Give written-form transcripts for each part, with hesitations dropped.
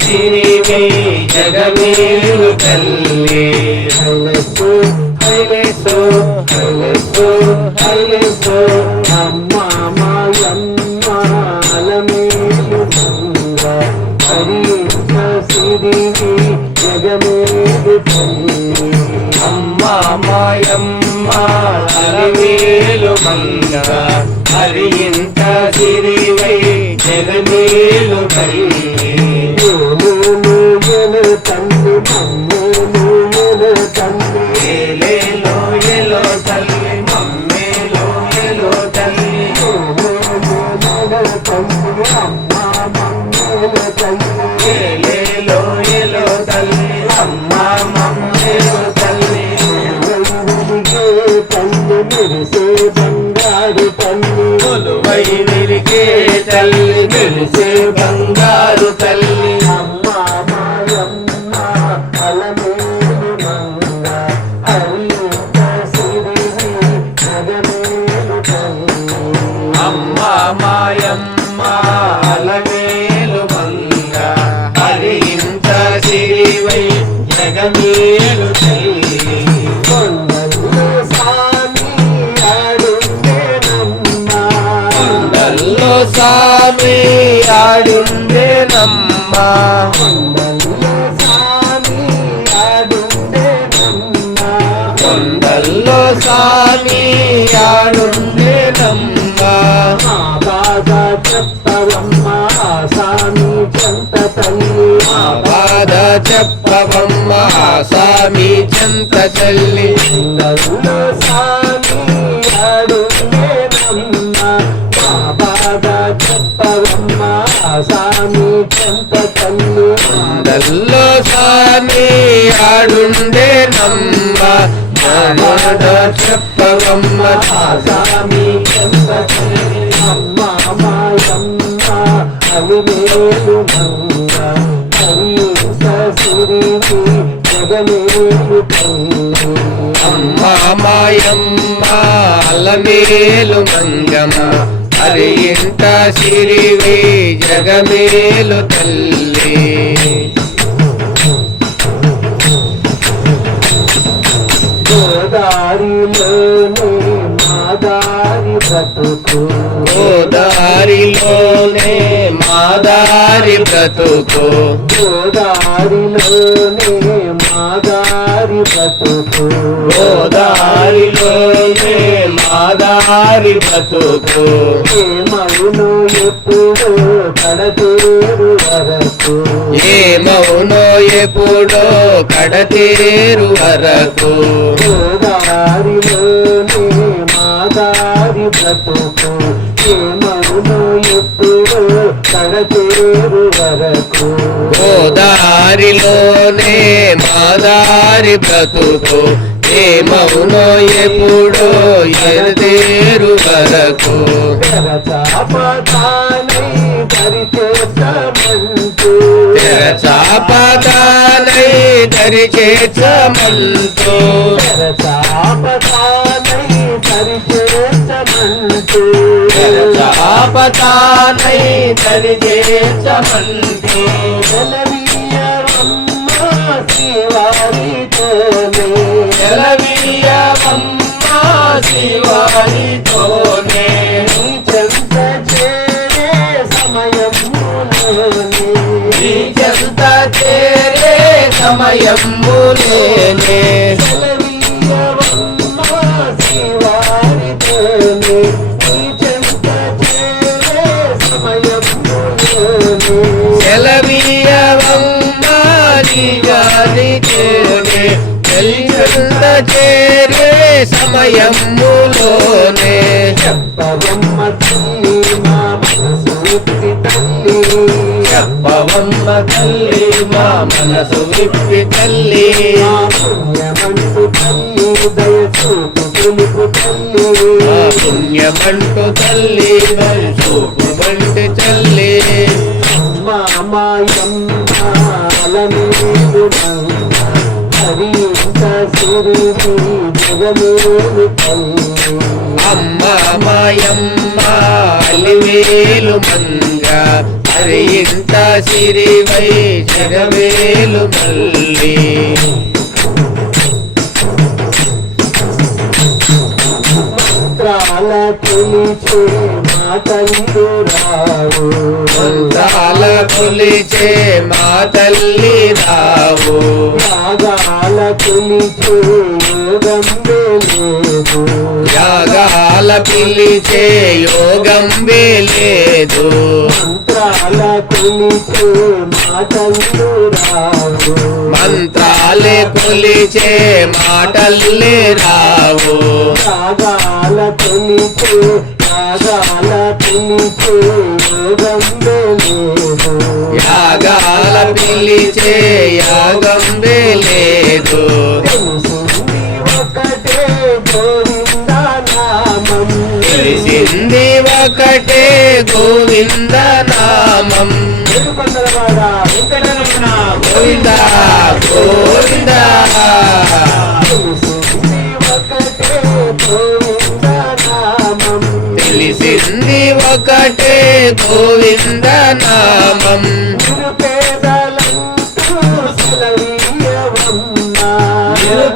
సిరివే జగమేలు తల్లి హైలెస్సు హైలెస్సు హైలెస్సు హైలెస్సు అమ్మ మాయమ్మ అలమేలు మంగ హరిత సిరివే జగమేలు తల్లి అమ్మ మాయమ్మ అలమేలు మంగ హరిత సిరివే జగమేలు తల్లి తల్లి మెరిసే బంగారు తల్లి అమ్మ మాయమ్మ అలమేలు మంగ హరిత సిరివే జగమేలు తల్లి అమ్మ మాయమ్మ అలమేలు మంగ హరిత సిరివే జగమేలు తల్లి సామి ఆడిందే నమ్మ కొండల్లో సామి ఆడుందే నమ్మ బాధ చెప్పవమ్మ సామి చెంత తల్లి బాధ చెప్పవమ్మ సామి చెంత తల్లి కొండల్లో సామి ఆడుందే నమ్మ చెప్పవమ్మ సామి చెంత తల్లి కొండల్లో సామి ఆడుండే నమ్మ చెప్పవమ్మ సామి చెంత తల్లి అమ్మ మాయమ్మ అలిమేలు మంగ హరిత సిరివే జగమేలు తల్లి అమ్మ మాయమ్మ అలమేలు మంగమ్మ హరిత సిరివే జగమేలు తల్లి గోదారిలోనే మాదారి బ్రతుకు గోదారిలోనే మాదారి బ్రతుకు గోదారిలోనే మాదారి బ్రతుకు గోదారిలోనే మాదారి బ్రతుకు ఏమవును ఎప్పుడో కడతేరు వరకు ఏమవునో ఎప్పుడో కడతేరు వరకు గోదారిలోనే మాదారి బ్రతుకు ఏమవును ఎప్పుడో కడతేరు వరకు గోదారిలోనే మాదారి బ్రతుకు ఏమవునో ఎప్పుడో ఎడతేరు వరకు తెరచాపతానై దరిచేర్చమంటూ తెరచాపతానై దరిచేర్చమంటూ ఎలవీయవమ్మ శివారితోనే చెంత చేరే సమయములోనే చెంత చేరే సమయములోనే ఎలవీయవమ్మ శివారితోనే చెంత చేరే సమయములోనే ఎలవీయవమ్మ నిజానికేనే చెంత చేరే సమయములోనే చెప్పవమ్మ తల్లి మా మనసు విప్పి తల్లి చెప్పవమ్మ తల్లి మా మనసు విప్పి తల్లి పుణ్యమంటూ తల్లి దయచూపు తెలుపు తల్లి పుణ్యమంటూ తల్లి దయచూపు బండి తల్లి అలమేలు హరింత సిరివి జగమేలు తల్లి అమ్మ మాయమ్మ అలివేలు మంగ హరింత సిరివై జగమేలు తల్లి మంత్రాల కొలిచే మాటలు రావు మంత్రాల కొలిచే మాటల్లి రావు యాగాల కొలిచే యోగం లేదు యాగాల పిలిచే యోగం లేదు మంత్రాల కొలిచే మాటలు రావు మంత్రాలే కొలిచే మాటల్లే రావు యాగాల పిలిచే యాగాల పిలిచే యోగం లేదు యాగాల పిలిచే యాగం లేదు ఒకటే గోవింద నామం తెలిసింది ఒకటే గోవింద నామం గోవింద గోవింద తెలిసింది ఒకటే గోవింద నామం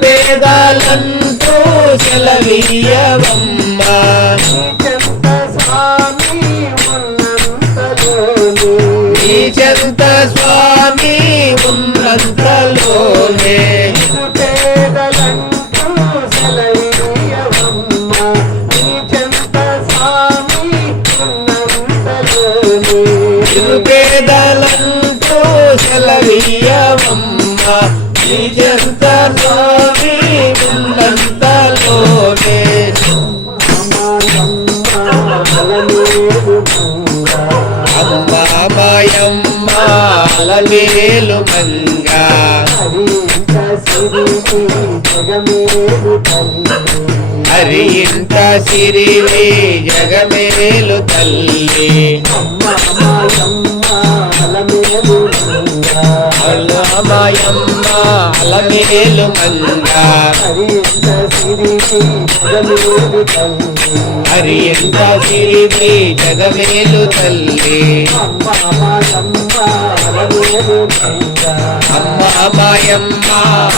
నిరుపేదలంటూ సెలవీయవమ్మ నీ చెంత స్వామి ఉన్నంతలోనే నిరుపేదలంటూ సెలవీయవమ్మ నీ చెంత స్వామి ఉన్నంతలోనే అమ్మ మాయమ్మ అలమేలు మంగ హరింత సిరివి జగమేలు తల్లి మాయమ్మ అలమేలు మంగ హరింత సిరివి జగమేలు తల్లి అమ్మ మాయమ్మ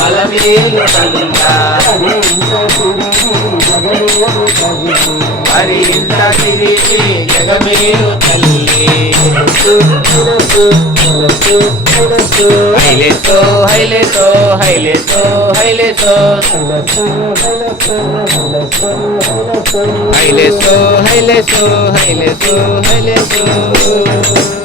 అలమేలు మంగ హరింత సిరివి జగమేలు తల్లి హైలేసో హైలేసో హైలేసో హైలేసో హైలేసో హైలేసో హైలేసో హైలేసో